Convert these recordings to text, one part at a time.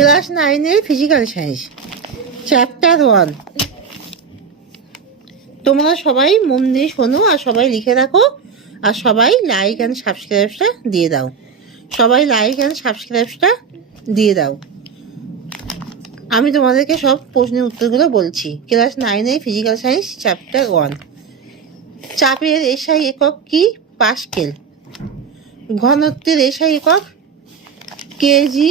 Class 9-এর physical science chapter 1। তোমরা সবাই মন দিয়ে শোনো আর সবাই লিখে রাখো, আর সবাই লাইক অ্যান্ড সাবস্ক্রাইবটা দিয়ে দাও। সবাই লাইক অ্যান্ড সাবস্ক্রাইবটা দিয়ে দাও। আমি তোমাদেরকে সব প্রশ্নের উত্তরগুলো বলছি। ক্লাস 9-এর ফিজিক্যাল সায়েন্স চ্যাপ্টার 1। চাপের এসআই একক কি? পাস্কেল। ঘনত্বের এসআই একক কেজি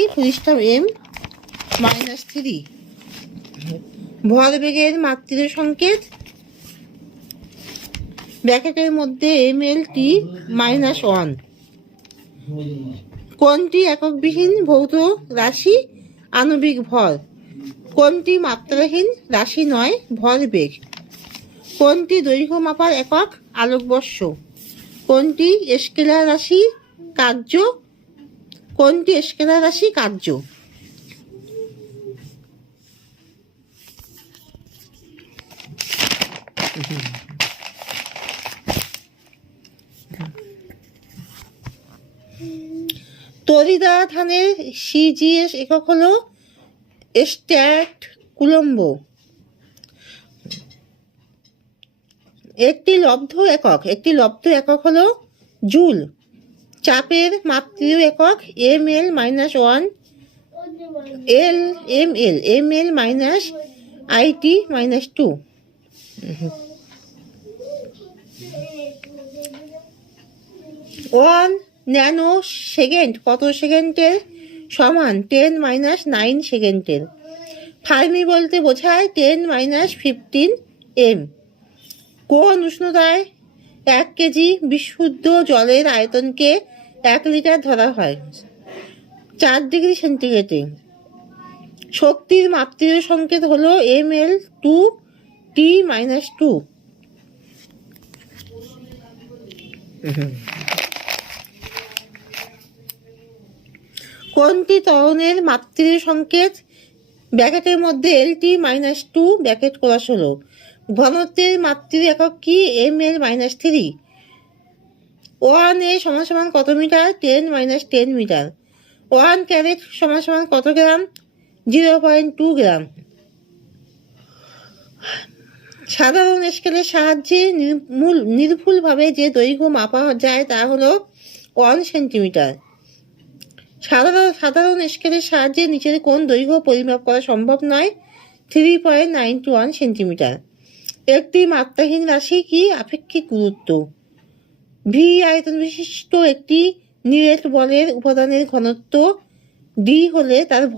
(m-3). ভরবেগের মাত্রিক সংকেত ব্র্যাকেটের মধ্যে mL/(t-1). কোনটি এককবিহীন ভৌত রাশি? আণবিক ভর। কোনটি মাত্রাহীন রাশি নয়? ভরবেগ। কোনটি দৈর্ঘ্য মাপার একক? আলোকবর্ষ। কোনটি স্কেলার রাশি? কার্য। কোনটি স্কেলার রাশি? কার্য। তড়িদাধানের সিজিএস একক হলো স্ট্যাট কুলম্ব। একটি লব্ধ একক হলো জুল। চাপের মাত্রিক একক mL-1 mL-IT-2। 1 ন্যানো সেকেন্ড কত সেকেন্ডের সমান? 10⁻9 সেকেন্ডের। ফার্মি বলতে বোঝায় 10⁻15 m। কোন উষ্ণতায় 1 কেজি বিশুদ্ধ জলের আয়তনকে 1 লিটার ধরা হয়? 4 ডিগ্রি সেন্টিগ্রেডে। শক্তির মাত্রিক সংকেত হলো mL/(t-2). কোনটি ত্বরণের মাত্রিক সংকেত? ব্র্যাকেটের মধ্যে LT-2 ব্র্যাকেট করা হলো। ঘনত্বের মাত্রিক একক কি? mL-3। 1 সমান কত মিটার? 10⁻10 মিটার। 1 ক্যারেট সমান কত গ্রাম? 0.2 গ্রাম। সাধারণ স্কেলের সাহায্যে নির্ভুলভাবে যে দৈর্ঘ্য মাপা যায় তা হলো 1 সেন্টিমিটার। সাধারণ স্কেলের সাহায্যে নিচের কোন দৈর্ঘ্য পরিমাপ করা সম্ভব নয়? 3.91 সেন্টিমিটার। একটি মাত্রাহীন রাশি কি? আপেক্ষিক গুরুত্ব। ভি আয়তন বিশিষ্ট একটি নিরেট বলের উপাদানের ঘনত্ব ডি হলে তার